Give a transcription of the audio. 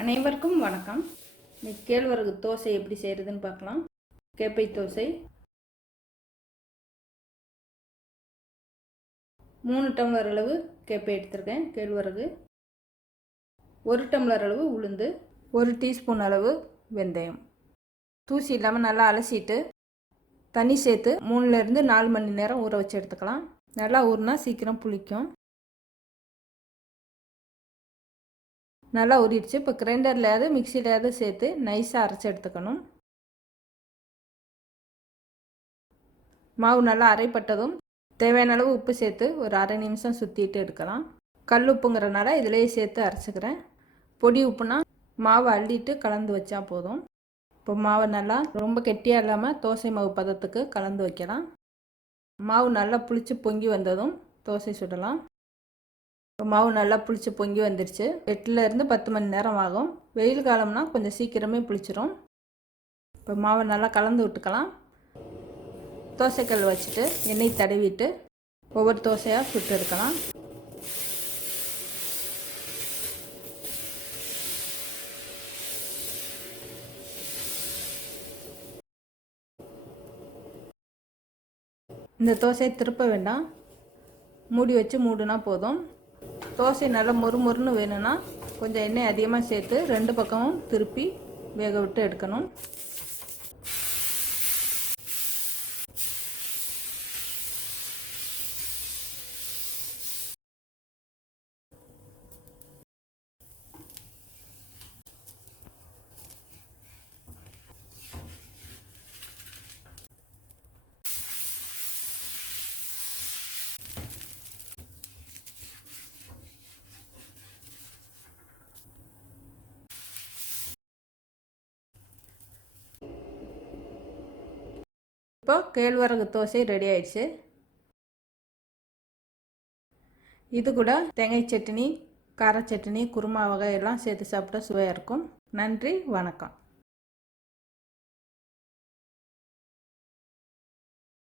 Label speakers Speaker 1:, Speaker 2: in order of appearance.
Speaker 1: அனைவருக்கும் வணக்கம். இன்னைக்கு கேழ்வரகு தோசை எப்படி செய்கிறதுன்னு பார்க்கலாம். கேப்பை தோசை. மூணு டம்ளர் அளவு கேப்பை எடுத்திருக்கேன் கேழ்வரகு. ஒரு டம்ளர் அளவு உளுந்து. ஒரு டீஸ்பூன் அளவு வெந்தயம். தூசி இல்லாமல் நல்லா அலசிட்டு தண்ணி சேர்த்து மூணுலேருந்து நாலு மணி நேரம் ஊற வச்சு எடுத்துக்கலாம். நல்லா ஊறினா சீக்கிரம் புளிக்கும். நல்லா ஊறிடுச்சு இப்போ கிரைண்டர்லையாவது மிக்சிலையாவது சேர்த்து நைஸாக அரைச்சி எடுத்துக்கணும். மாவு நல்லா அரைப்பட்டதும் தேவையான அளவு உப்பு சேர்த்து ஒரு அரை நிமிஷம் சுற்றிட்டு எடுக்கலாம். கல் உப்புங்கிறனால இதிலேயே சேர்த்து அரைச்சிக்கிறேன். பொடி உப்புனா மாவை அள்ளிட்டு கலந்து வச்சா போதும். இப்போ மாவை நல்லா ரொம்ப கெட்டியாக இல்லாமல் தோசை மாவு பதத்துக்கு கலந்து வைக்கலாம். மாவு நல்லா புளிச்சு பொங்கி வந்ததும் தோசை சுடலாம். இப்போ மாவு நல்லா புளிச்சு பொங்கி வந்துருச்சு. எட்டுலேருந்து பத்து மணி நேரம் ஆகும். வெயில் காலம்னா கொஞ்சம் சீக்கிரமே புளிச்சிரும். இப்போ மாவை நல்லா கலந்து விட்டுக்கலாம். தோசைக்கல் வச்சுட்டு எண்ணெய் தடவிட்டு ஒவ்வொரு தோசையாக சுட்டு எடுக்கலாம். இந்த தோசையை திருப்ப வேண்டாம். மூடி வச்சு மூடுனா போதும். தோசை நல்லா மொறு மொறுன்னு வேணும்னா கொஞ்சம் எண்ணெய் அதிகமாக சேர்த்து ரெண்டு பக்கமும் திருப்பி வேக விட்டு எடுக்கணும். இப்போ கேழ்வரகு தோசை ரெடி ஆயிடுச்சு. இது கூட தேங்காய் சட்னி கார சட்னி குருமா வகையெல்லாம் சேர்த்து சாப்பிட்டா சுவையாக இருக்கும். நன்றி வணக்கம்.